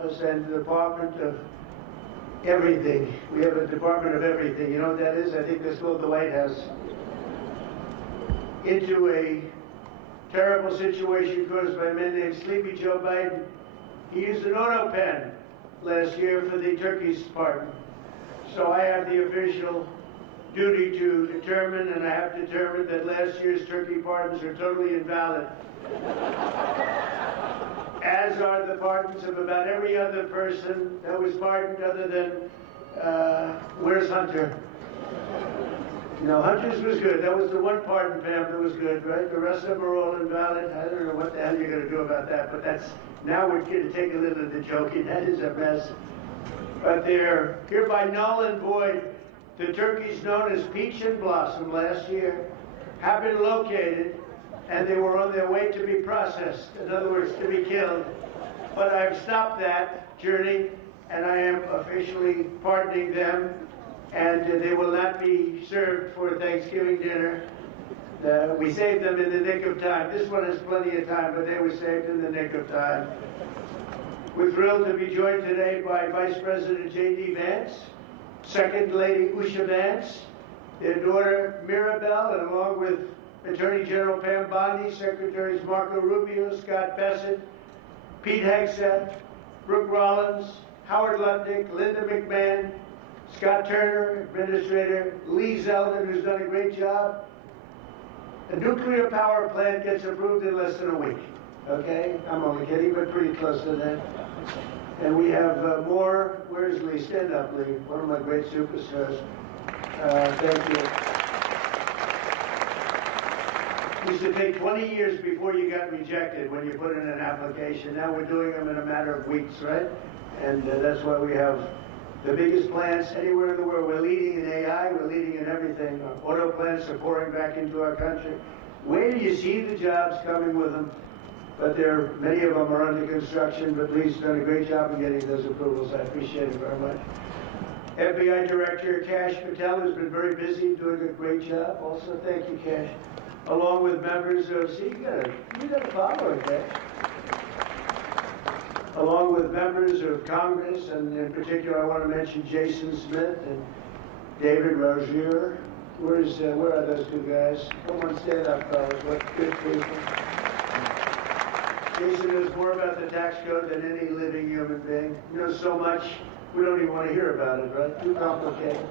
office and the Department of Everything. We have a Department of Everything. You know what that is? I think that's called the White House. Into a terrible situation caused by a man named Sleepy Joe Biden. He used an auto pen last year for the turkey's pardon. So I have the official duty to determine, and I have determined that last year's turkey pardons are totally invalid. As are the pardons of about every other person that was pardoned other than, where's Hunter? No, Hunter's was good. That was the one pardon, Pam, that was good, right? The rest of them are all invalid. I don't know what the hell you're going to do about that, but that's, now we're going to take a little of the joking. That is a mess. But they're hereby null and void. The turkeys known as Peach and Blossom last year have been located, and they were on their way to be processed. In other words, to be killed. But I've stopped that journey, and I am officially pardoning them, and they will not be served for Thanksgiving dinner. We saved them in the nick of time. This one has plenty of time, but they were saved in the nick of time. We're thrilled to be joined today by Vice President J.D. Vance, Second Lady Usha Vance, their daughter Mirabelle, and along with Attorney General Pam Bondi, Secretaries Marco Rubio, Scott Bassett, Pete Hegseth, Brooke Rollins, Howard Lutnick, Linda McMahon, Scott Turner, Administrator Lee Zeldin, who's done a great job. A nuclear power plant gets approved in less than a week. Okay? I'm only kidding, but pretty close to that. And we have more. Where's Lee? Stand up, Lee. One of my great superstars. Thank you. It used to take 20 years before you got rejected when you put in an application. Now we're doing them in a matter of weeks, right? And that's why we have the biggest plants anywhere in the world. We're leading in AI. We're leading in everything. Our auto plants are pouring back into our country. Where do you see the jobs coming with them? But many of them are under construction, but Lee's done a great job in getting those approvals. I appreciate it very much. FBI Director Kash Patel has been very busy doing a great job. Also, thank you, Kash. Along with members of, see, you got a follower, Kash. Along with members of Congress, and in particular, I want to mention Jason Smith and David Rozier. Where are those two guys? Come on, stand up, fellas. What good people. Jason knows more about the tax code than any living human being. He knows so much, we don't even want to hear about it, right? Too complicated.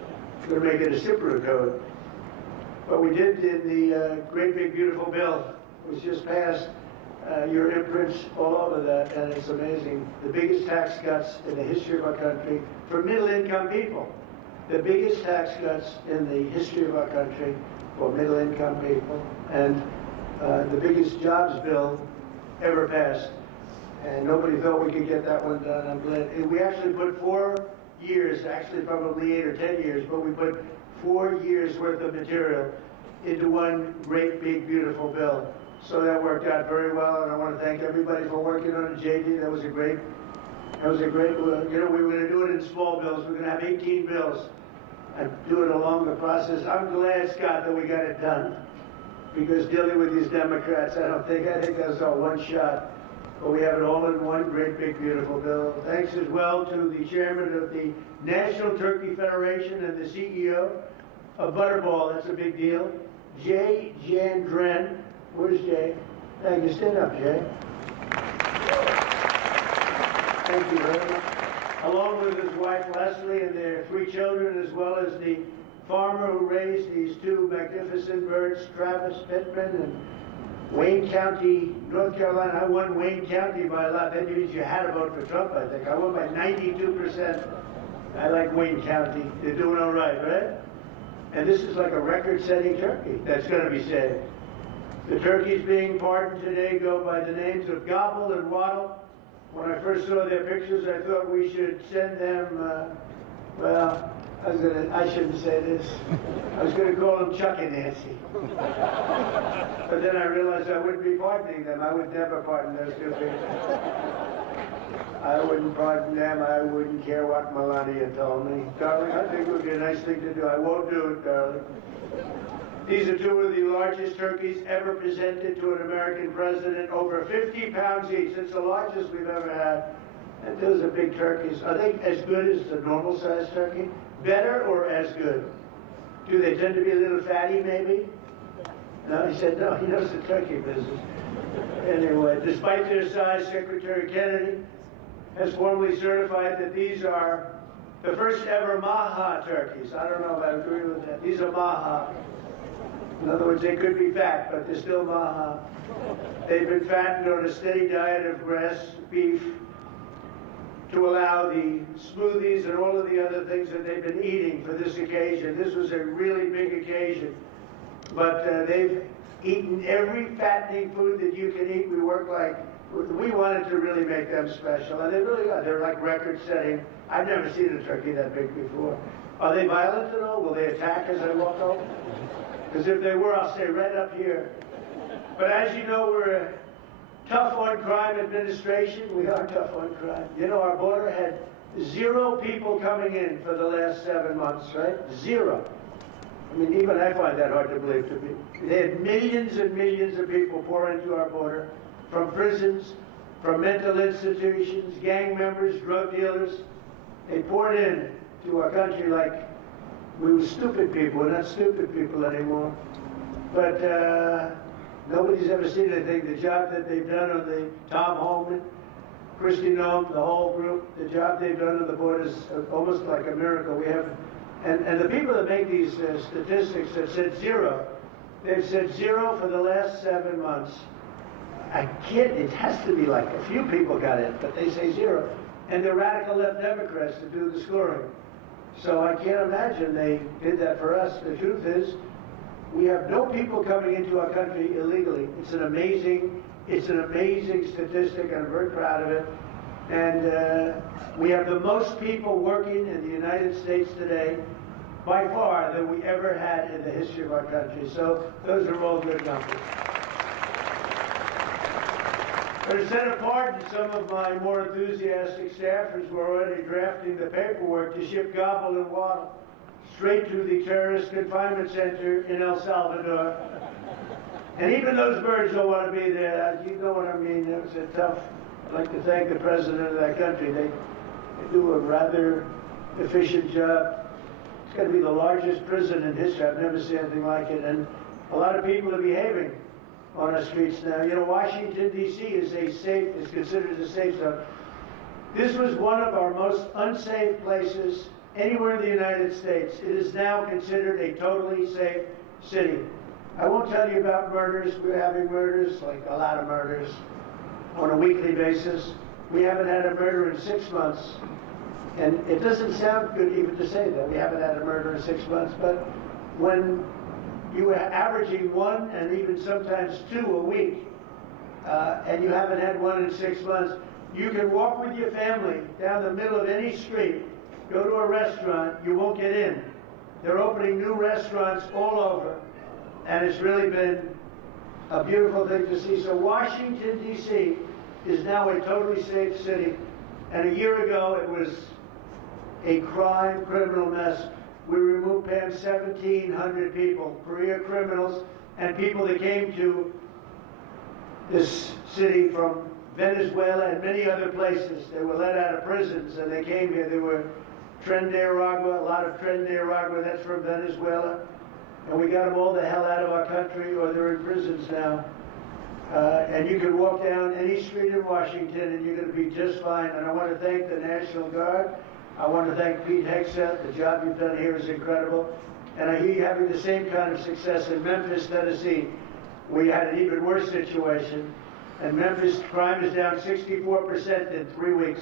We're going to make it a simpler code. But we did in the great big beautiful bill. It was just passed. Your imprints all over that, and it's amazing. The biggest tax cuts in the history of our country for middle-income people. The biggest tax cuts in the history of our country for middle-income people, and the biggest jobs bill ever passed. And nobody thought we could get that one done. I'm glad. And we actually put 4 years, actually probably 8 or 10 years, but we put 4 years worth of material into one great, big, beautiful bill. So that worked out very well, and I want to thank everybody for working on it. JD, that was a great, you know, we were going to do it in small bills. We're going to have 18 bills and do it along the process. I'm glad, Scott, that we got it done, because dealing with these Democrats, I think that was all one shot. But we have it all in one great, big, beautiful bill. Thanks as well to the chairman of the National Turkey Federation and the CEO of Butterball. That's a big deal. Jay Jandren. Where's Jay? Thank you. Stand up, Jay. Thank you very much. Along with his wife, Leslie, and their 3 children, as well as the farmer who raised these 2 magnificent birds, Travis Pittman, and Wayne County, North Carolina. I won Wayne County by a lot. That means you had to vote for Trump, I think. I won by 92%. I like Wayne County. They're doing all right, right? And this is like a record-setting turkey that's going to be saved. The turkeys being pardoned today go by the names of Gobble and Waddle. When I first saw their pictures, I thought we should send them, well, I shouldn't say this. I was going to call them Chuck and Nancy. But then I realized I wouldn't be pardoning them. I would never pardon those 2 people. I wouldn't pardon them. I wouldn't care what Melania told me. Darling, I think it would be a nice thing to do. I won't do it, darling. These are 2 of the largest turkeys ever presented to an American president, over 50 pounds each. It's the largest we've ever had. And those are big turkeys. Are they as good as the normal sized turkey? Better or as good? Do they tend to be a little fatty, maybe? No, he said no, he knows the turkey business. Anyway, despite their size, Secretary Kennedy has formally certified that these are the first ever Maha turkeys. I don't know if I agree with that. These are Maha. In other words, they could be fat, but they're still Maha. They've been fattened on a steady diet of grass, beef, to allow the smoothies and all of the other things that they've been eating for this occasion. This was a really big occasion. But they've eaten every fattening food that you can eat. We wanted to really make them special, and they really are. They're like record-setting. I've never seen a turkey that big before. Are they violent at all? Will they attack as I walk over? Because if they were, I'll stay right up here. But as you know, we're a tough on crime administration. We are tough on crime. You know, our border had 0 people coming in for the last 7 months, right? 0. I mean, even I find that hard to believe to me. They had millions and millions of people pour into our border from prisons, from mental institutions, gang members, drug dealers. They poured in to our country like we were stupid people. We're not stupid people anymore. But nobody's ever seen anything. The job that they've done on the Tom Holman, Christy Noem, the whole group, the job they've done on the border is almost like a miracle. We have, and the people that make these statistics have said 0. They've said 0 for the last 7 months. I kid, it has to be like a few people got in, but they say 0. And they're radical left Democrats to do the scoring. So I can't imagine they did that for us. The truth is, we have no people coming into our country illegally. It's an amazing statistic, and I'm very proud of it. And we have the most people working in the United States today, by far, than we ever had in the history of our country. So those are all good numbers. But instead of pardon, some of my more enthusiastic staffers were already drafting the paperwork to ship Gobble and Waddle straight to the terrorist confinement center in El Salvador. And even those birds don't want to be there. You know what I mean? It was a tough. I'd like to thank the president of that country. They do a rather efficient job. It's going to be the largest prison in history. I've never seen anything like it. And a lot of people are behaving on our streets now. You know, Washington, D.C. is considered a safe zone. This was one of our most unsafe places anywhere in the United States. It is now considered a totally safe city. I won't tell you about murders. We're having murders, like a lot of murders, on a weekly basis. We haven't had a murder in 6 months. And it doesn't sound good even to say that. We haven't had a murder in 6 months. But when you are averaging 1 and even sometimes 2 a week, and you haven't had 1 in 6 months, you can walk with your family down the middle of any street, go to a restaurant, you won't get in. They're opening new restaurants all over, and it's really been a beautiful thing to see. So Washington, D.C. is now a totally safe city, and a year ago it was a criminal mess. We removed, Pam, 1,700 people, career criminals, and people that came to this city from Venezuela and many other places. They were let out of prisons, and they came here. There were Tren de Aragua, a lot of Tren de Aragua, that's from Venezuela. And we got them all the hell out of our country, or they're in prisons now. And you can walk down any street in Washington, and you're going to be just fine. And I want to thank the National Guard. I want to thank Pete Hegseth. The job you've done here is incredible. And I hear you having the same kind of success in Memphis, Tennessee. We had an even worse situation. And Memphis crime is down 64% in 3 weeks.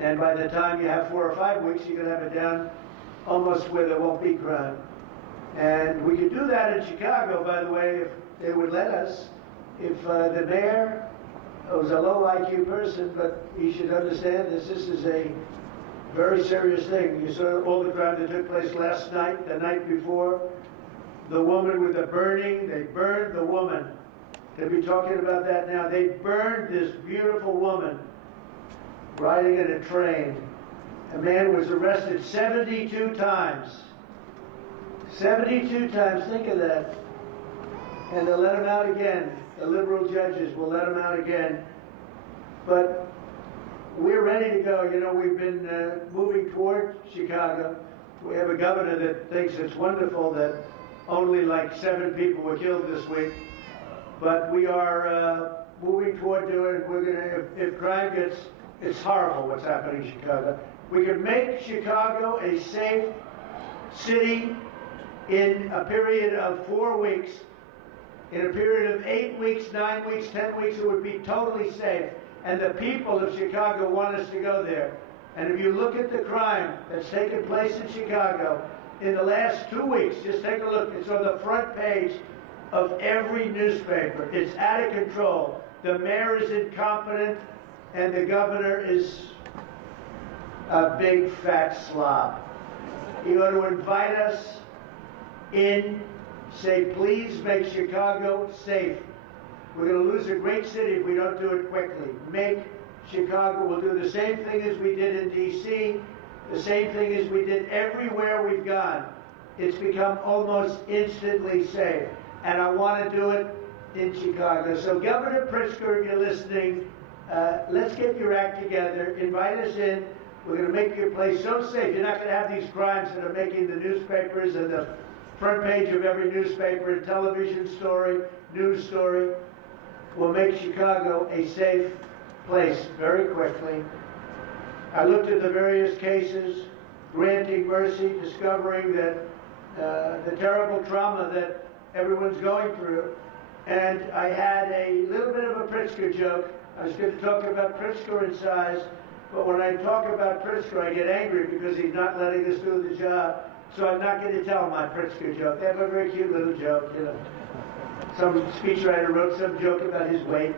And by the time you have 4 or 5 weeks, you're going to have it down almost where there won't be crime. And we could do that in Chicago, by the way, if they would let us. If the mayor was a low IQ person, but he should understand this is a very serious thing. You saw all the crime that took place last night, the night before. The woman with the burning, they burned the woman. They'll be talking about that now. They burned this beautiful woman riding in a train. A man was arrested 72 times. 72 times, think of that. And they'll let him out again. The liberal judges will let him out again. But we're ready to go. You know, we've been moving toward Chicago. We have a governor that thinks it's wonderful that only like 7 people were killed this week. But we are moving toward doing it. We're going to, if crime gets, it's horrible what's happening in Chicago. We could make Chicago a safe city in a period of 4 weeks. In a period of 8 weeks, 9 weeks, 10 weeks, it would be totally safe. And the people of Chicago want us to go there. And if you look at the crime that's taken place in Chicago in the last 2 weeks, just take a look. It's on the front page of every newspaper. It's out of control. The mayor is incompetent, and the governor is a big fat slob. You ought to invite us in, say, please make Chicago safe. We're going to lose a great city if we don't do it quickly. Make Chicago. We'll do the same thing as we did in D.C., the same thing as we did everywhere we've gone. It's become almost instantly safe. And I want to do it in Chicago. So Governor Pritzker, if you're listening, let's get your act together. Invite us in. We're going to make your place so safe. You're not going to have these crimes that are making the newspapers and the front page of every newspaper, television story, news story. We'll make Chicago a safe place very quickly. I looked at the various cases, granting mercy, discovering that the terrible trauma that everyone's going through. And I had a little bit of a Pritzker joke. I was going to talk about Pritzker and size, but when I talk about Pritzker, I get angry because he's not letting us do the job. So I'm not going to tell my Pritzker joke. They have a very cute little joke, you know. Some speechwriter wrote some joke about his weight.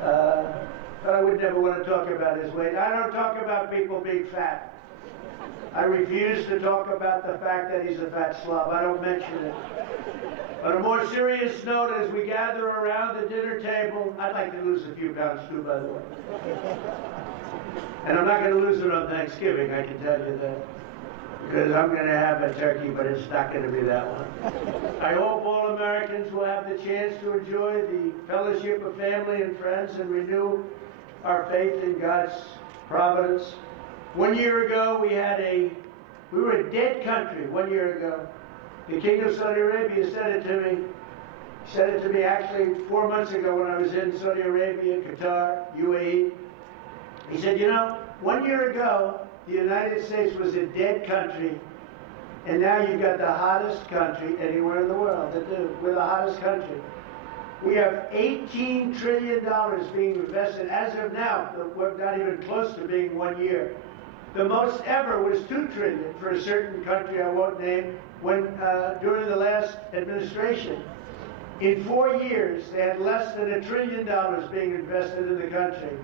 But I would never want to talk about his weight. I don't talk about people being fat. I refuse to talk about the fact that he's a fat slob. I don't mention it. On a more serious note, as we gather around the dinner table, I'd like to lose a few pounds too, by the way. And I'm not going to lose it on Thanksgiving, I can tell you that. Because I'm going to have a turkey, but it's not going to be that one. I hope all Americans will have the chance to enjoy the fellowship of family and friends and renew our faith in God's providence. 1 year ago, we were a dead country 1 year ago. The King of Saudi Arabia said it to me. He said it to me actually 4 months ago when I was in Saudi Arabia, Qatar, UAE. He said, you know, 1 year ago, the United States was a dead country, and now you've got the hottest country anywhere in the world. We're the hottest country. We have $18 trillion being invested as of now. We're not even close to being 1 year. The most ever was $2 trillion for a certain country I won't name during the last administration. In 4 years, they had less than $1 trillion being invested in the country.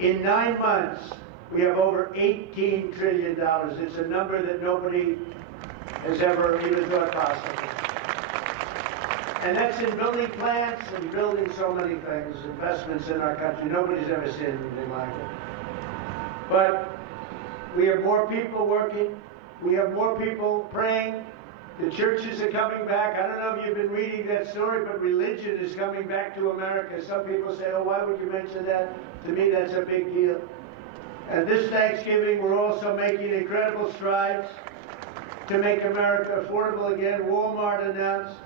In 9 months, we have over $18 trillion. It's a number that nobody has ever even thought possible. And that's in building plants and building so many things, investments in our country. Nobody's ever seen anything like it. But we have more people working. We have more people praying. The churches are coming back. I don't know if you've been reading that story, but religion is coming back to America. Some people say, oh, why would you mention that? To me, that's a big deal. And this Thanksgiving, we're also making incredible strides to make America affordable again. Walmart announced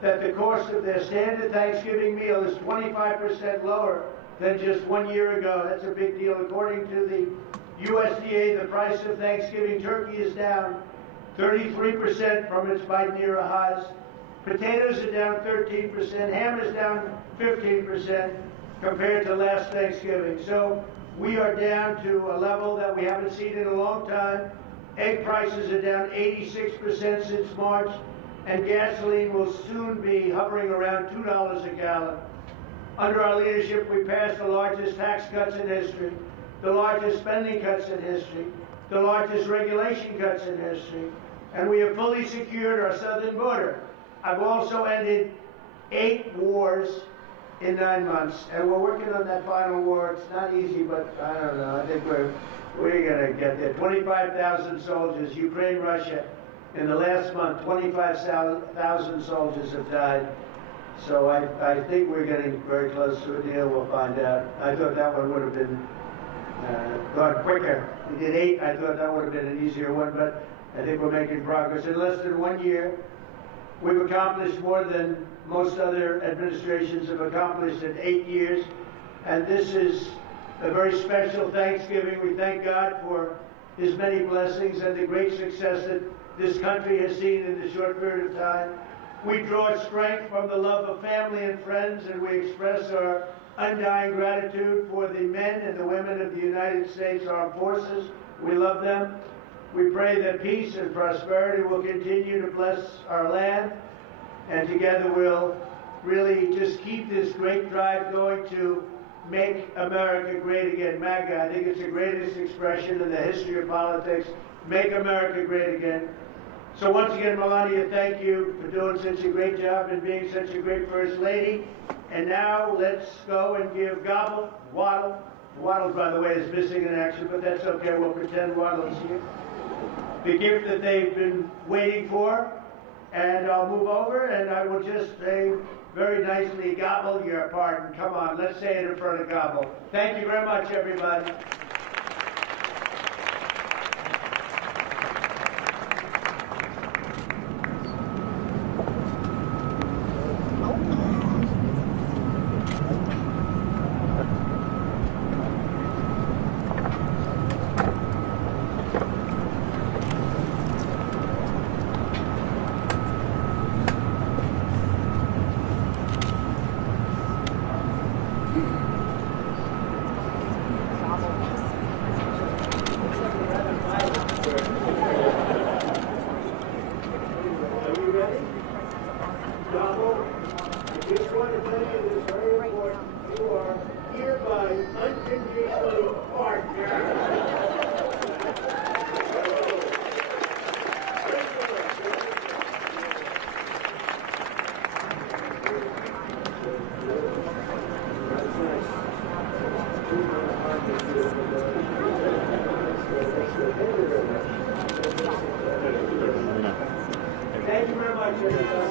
that the cost of their standard Thanksgiving meal is 25% lower than just 1 year ago. That's a big deal. According to the USDA, the price of Thanksgiving turkey is down 33% from its Biden era highs. Potatoes are down 13%. Ham is down 15% compared to last Thanksgiving. So we are down to a level that we haven't seen in a long time. Egg prices are down 86% since March, and gasoline will soon be hovering around $2 a gallon. Under our leadership, we passed the largest tax cuts in history, the largest spending cuts in history, the largest regulation cuts in history, and we have fully secured our southern border. I've also ended 8 wars in 9 months, and we're working on that final war. It's not easy, but I don't know. I think we're going to get there. 25,000 soldiers, Ukraine, Russia. In the last month, 25,000 soldiers have died. So I think we're getting very close to a deal. We'll find out. I thought that one would have been Thought quicker. We did 8. I thought that would have been an easier one, but I think we're making progress. In less than 1 year, we've accomplished more than most other administrations have accomplished in 8 years. And this is a very special Thanksgiving. We thank God for His many blessings and the great success that this country has seen in this short period of time. We draw strength from the love of family and friends, and we express our undying gratitude for the men and the women of the United States Armed Forces. We love them. We pray that peace and prosperity will continue to bless our land, and together we'll really just keep this great drive going to make America great again. MAGA, I think it's the greatest expression in the history of politics. Make America great again. So once again, Melania, thank you for doing such a great job and being such a great First Lady. And now let's go and give Waddle. Waddle, by the way, is missing in action, but that's okay. We'll pretend Waddle's here. The gift that they've been waiting for. And I'll move over and I will just say very nicely, Gobble, your pardon. Come on, let's say it in front of Gobble. Thank you very much, everybody. Thank you very much, everybody.